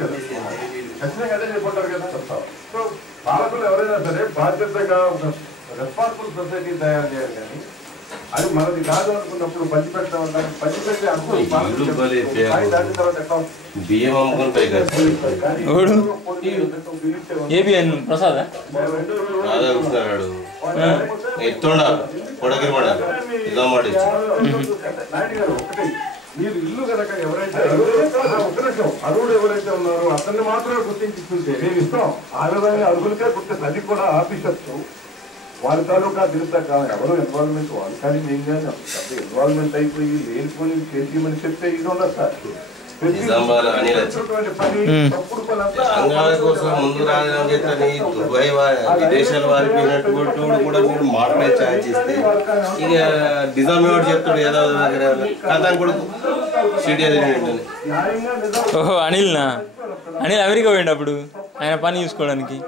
చెప్తారు కదా, ఖచ్చితంగా అదే చెప్పుంటారు కదా. సో పాలకులు ఎవరైనా సరే బాధ్యతగా ఒక రెస్పాన్సిబుల్ సొసైటీ తయారు చేయాలి. కానీ అది మనది కాదు అనుకున్నప్పుడు పంచిపెట్టడం దానికి పంచిపెట్టే దాని తర్వాత ఎట్లా నాయుడు గారు ఒకటి, మీరు ఇల్లు కనుక ఎవరైతే ఒక్క నిమిషం అరువుడు ఎవరైతే ఉన్నారో అతన్ని మాత్రమే గుర్తించుకుంటే మేము ఇస్తాం. ఆ విధంగా అరుగులకే గుర్తించి అది కూడా ఆఫీసర్స్ వాళ్ళ తాలూకా దిగుతా కాదు, ఎవరు ఇన్వాల్వ్మెంట్ వాళ్ళు కానీ మేము కానీ ఇన్వాల్వ్మెంట్ అయిపోయి లేనిపోయి చేసేయమని చెప్తే ఇది ఉండదు సార్. ముందు రాజధాని దుబాయ్ విదేశాల వారికి కూడా మీరు మాట్లాడే ఛాన్స్ ఇస్తే ఇక నిజాం వాడు చెప్తాడు ఏదో కథ కూడా ఓహో అనిల్ అమెరికా పోయిండు అప్పుడు ఆయన పని చూసుకోవడానికి.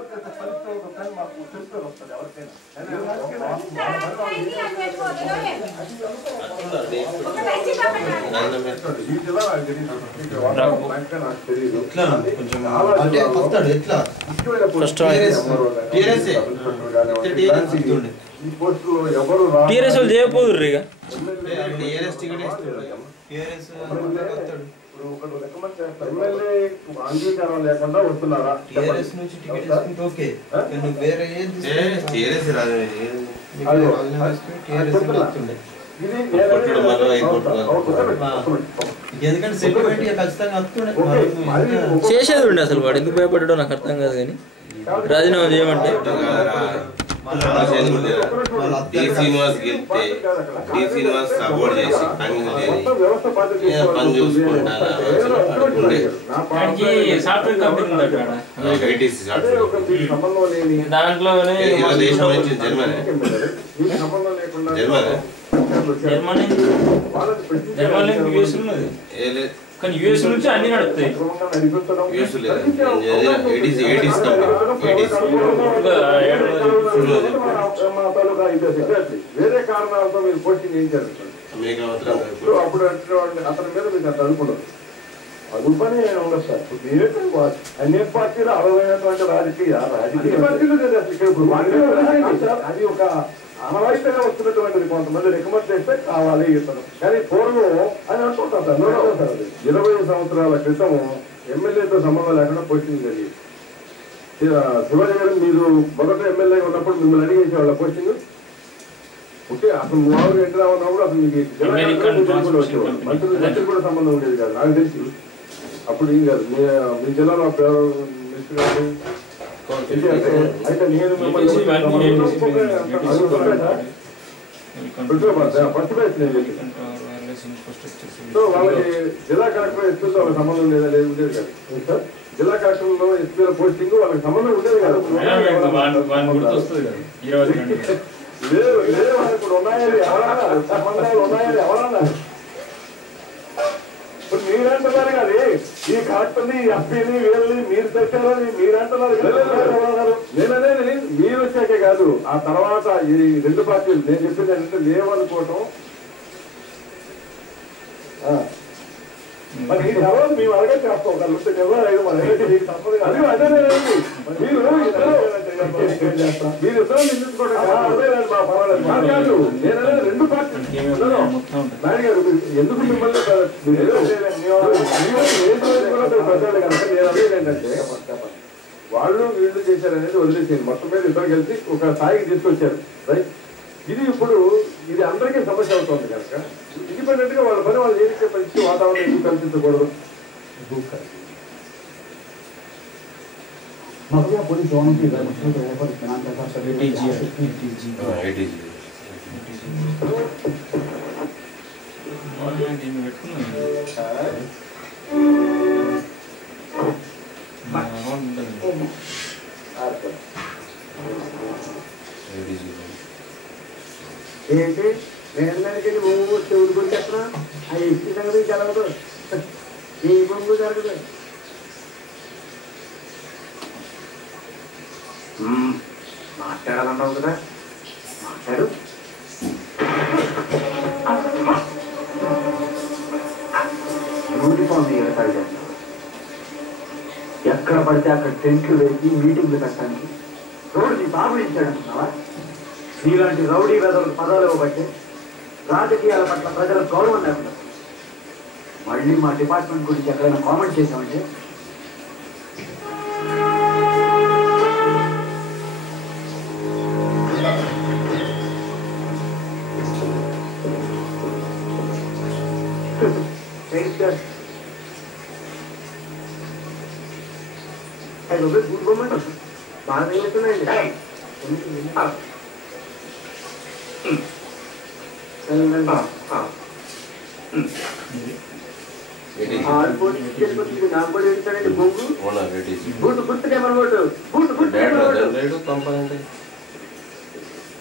టీఆర్ఎస్ వాళ్ళు చేయకపోదుర్రు ఇక. అంగీకారం లేకుండా వస్తున్నారా? చేసేది ఉండే అసలు వాడు ఎందుకు భయపడ్డాడో నాకు అర్థం కాదు. కానీ రాజీనామా చేయమంటే శ్రీనివాస్ గెలిస్తే శ్రీనివాస్ సపోర్ట్ చేసి పని చూసుకుంటారు. దాంట్లోనే జర్మనీ యూఎస్ ఉన్నది కానీ యూఎస్ నుంచి అన్ని నడుస్తాయి. వేరే కారణాలతో మీరు పోస్టింగ్ ఏం జరుగుతుంది అప్పుడు అతని మీద మీకు అంత అనుకుంటారు. అది పని ఉండదు సార్. అన్ని పార్టీలు అర్హమైనటువంటి రాజకీయ పార్టీలు అది ఒక అనవాయితీగా వస్తున్నటువంటిది. కొంతమంది రికమెండ్ చేస్తే కావాలి ఇతను కానీ పూర్వం అని అనుకుంటారు సార్. 20 సంవత్సరాల క్రితం ఎమ్మెల్యేతో సంబంధం లేకుండా పోస్టింగ్ జరిగింది. శివాజీ గారు మీరు మొదట ఎమ్మెల్యేగా ఉన్నప్పుడు మిమ్మల్ని అడిగేసేవాళ్ళ పోస్టింగ్ ఓకే. అసలు మామూలుగా ఎంటర్ ఉన్నప్పుడు అసలు మీకు వచ్చేవాళ్ళు మంత్రి కూడా సంబంధం ఉండేది కాదు నాకు తెలిసి. అప్పుడు ఏం కాదు మీ జిల్లాలో మినిస్టర్ గారు అయితే నేను మిమ్మల్ని ఫస్ట్ బ్యాచ్ నేను చెప్పాను. సో వాళ్ళకి జిల్లా కలెక్టర్ ఎస్పీలతో వాళ్ళకి సంబంధం ఉండేదా లేదు ఉండేది కాదు సార్. జిల్లా కలెక్టర్లో ఎస్పీల పోస్టింగ్ వాళ్ళకి సంబంధం ఉండేది కాదు. లేవు ఇప్పుడు ఉన్నాయని ఎవరన్నా సంబంధాలు ఉన్నాయని ఎవరన్నా ఇప్పుడు మీరంటున్నారు కానీ ఈ కలెక్టర్ని ఎస్పీని వీళ్ళని మీరు తెచ్చారని మీరంటున్నారు. నేననేది మీరు వచ్చాకే కాదు ఆ తర్వాత ఈ రెండు పార్టీలు నేను చెప్పింది ఏంటంటే లేవనుకోవటం. మరి ఈ తర్వాత మేము అడగ చేస్తాం ఎవరు తప్పదు అది అదేనండి. మీరు ఇద్దరు నిందించుకోవడం కాదు. నేననేది రెండు పార్టీలు నాయుడు గారు ఎందుకు మిమ్మల్ని పెద్దాడు కనుక నేను అదేది ఏంటంటే వాళ్ళు వీళ్ళు చేశారనేది వదిలేసేయండి. మొత్తం మీద ఇద్దరు కలిసి ఒక స్థాయికి తీసుకొచ్చారు రైట్. ఇది ఇప్పుడు ఇది అందరికీ సమస్య అవుతుంది కనుక ఇండిపెండెంట్ గా వాళ్ళ పని వాళ్ళు ఏదైతే మంచి వాతావరణం ఎందుకు కల్పించకూడదు. ఏంటి నేనందరికీ నువ్వు చెవులు గురించి చెప్పినా అది ఇంటి సంగతి జరగదు. ఏ బొంగు జరగదు. మాట్లాడాలన్నావు కదా మాట్లాడు. యూనిఫామ్ ఎగతాళి చేస్తావు. ఎక్కడ పడితే అక్కడ టెంట్లు వేసి మీటింగ్లు పెట్టడానికి రోడ్డు బాబు ఇచ్చాడంటున్నావా? నీలాంటి రౌడీ వెదలకు పదాలు ఇవ్వబట్టే రాజకీయాల పట్ల ప్రజల గౌరవం లేకుండా మళ్ళీ మా డిపార్ట్మెంట్ గురించి ఎక్కడైనా కామెంట్ చేశామంటే బాగా తగ్గుతున్నాయండి. నాకు కూడా ఇస్తాడండి బొంగు బూటు గుర్తుకేమన్నమాట బూటు గుర్తు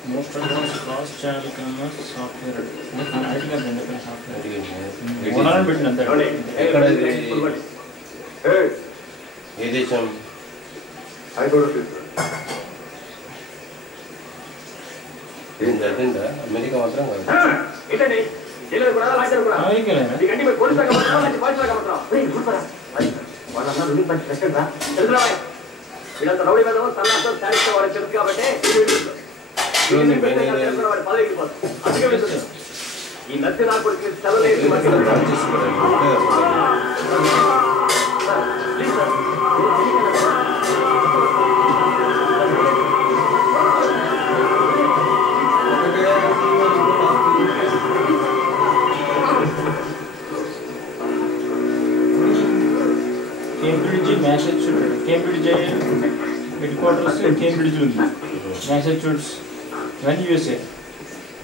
Most of those cross channel commerce software. ఏ దేశం అమెరికా మాత్రం వీళ్ళంతా రౌడీ మీద తల్లాతో శారీతో వాళ్ళకి తెలుసు కాబట్టి ఈ నచ్చి నాకు సెలవు Cambridge Massachusetts Cambridge head quarters Cambridge ఉంది మ్యాసచ్యూసెట్స్ ఇవన్నీ USA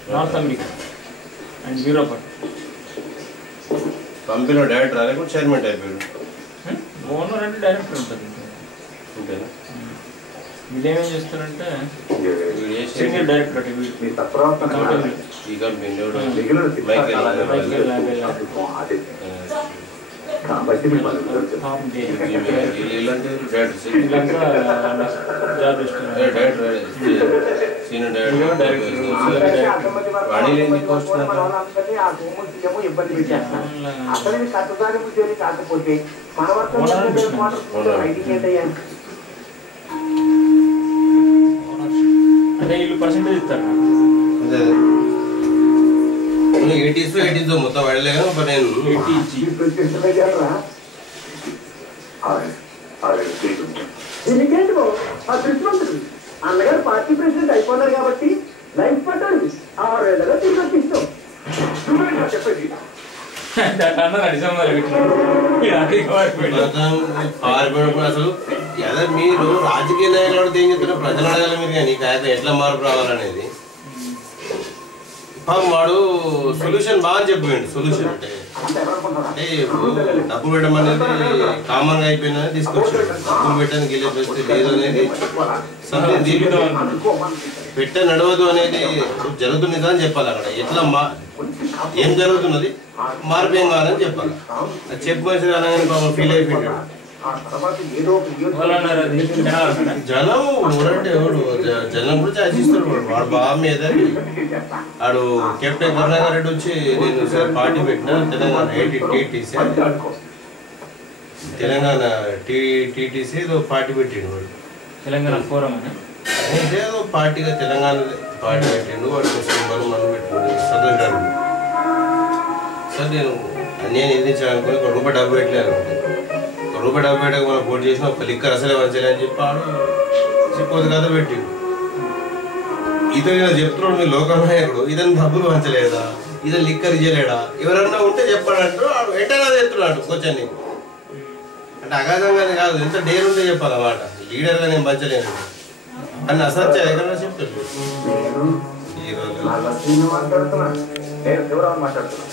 north America and Europe కంపెనీలో డైరెక్టర్ లేకపోతే చైర్మన్ అయిపోయాడు ఓనర్ అంటే డైరెక్టర్ ఉంటుంది వీళ్ళేమేం చేస్తారంటే సీనియర్ డైరెక్టర్ ఈ కంపెనీ ఇబ్బంది పెట్టేస్తాను అసలు కట్టుదారి ఉద్యోగి కాకపోతే మన అదే వీళ్ళు పర్సెంటేజ్ ఇస్తారు ఎయిటీస్ మొత్తం వాడలేను నేను దీనికేంటి ఆ కృష్ణమంతుడు అన్నగారు పార్టీ ప్రెసిడెంట్ అయిపోన్నారు కాబట్టి లైఫ్ పట్టాడు 6 ఏళ్ళగా తీసుకొచ్చిస్తాం చెప్పండి అసలు ఎలా మీరు రాజకీయ నాయకులు ఏం చెప్తారో ప్రజలు అడగాలి మీరు కానీ ఎట్లా మార్పు రావాలనేది వాడు సొల్యూషన్ బాగా చెప్పాడు సొల్యూషన్ అంటే డబ్బు పెట్టడం అనేది కామన్ గా అయిపోయిందని తీసుకొచ్చాడు డబ్బులు పెట్టడానికి వెళ్ళే పరిస్థితి లేదు అనేది పెట్ట నడవదు అనేది జరుగుతున్నది అని చెప్పాలి అక్కడ ఎట్లా ఏం జరుగుతున్నది మార్పు ఏం కావాలని చెప్పాలి చెప్పు మనిషి అనగానే ఫీల్ అయిపోయాడు జనం ఊరంటే ఎవడు జనం గురించి ఆశిస్తాడు వాడు బాగా మీద వాడు కెప్టెన్ కరుణాకర్ రెడ్డి వచ్చి నేను సార్ పార్టీ పెట్టిన తెలంగాణ టీటీసీ ఏదో పార్టీ పెట్టిండు వాడు తెలంగాణ ఫోరం అంటే ఏదో పార్టీగా తెలంగాణ పార్టీ పెట్టిండు వాడు ముస్లిం వాళ్ళు మనం పెట్టిండు చదువుతాడు సార్ నేను ఎదిరించాలనుకుని ₹1 పెట్టలేదు ₹1 పెట్టక మనం పోటీ చేసిన ఒక లిక్కర్ అసలే వంచలే అని చెప్పాడు చెప్పదు కదా పెట్టిండు ఇతను చెప్తున్నాడు మీ లోకల్ నాయకుడు ఇతను డబ్బులు వంచలేదా ఇతను లిక్కర్ ఇయ్యలేడా ఎవరన్నా ఉంటే చెప్పాడంటూ వెంటనే చెప్తున్నాడు కొంచెం అంటే అగాధంగానే కాదు ఎంత డేర్ ఉంటే చెప్పాలన్నమాట లీడర్గా నేను పంచలేను అని అసత్య ఎక్కడ చెప్తాడు ఈ రోజు మాట్లాడుతున్నా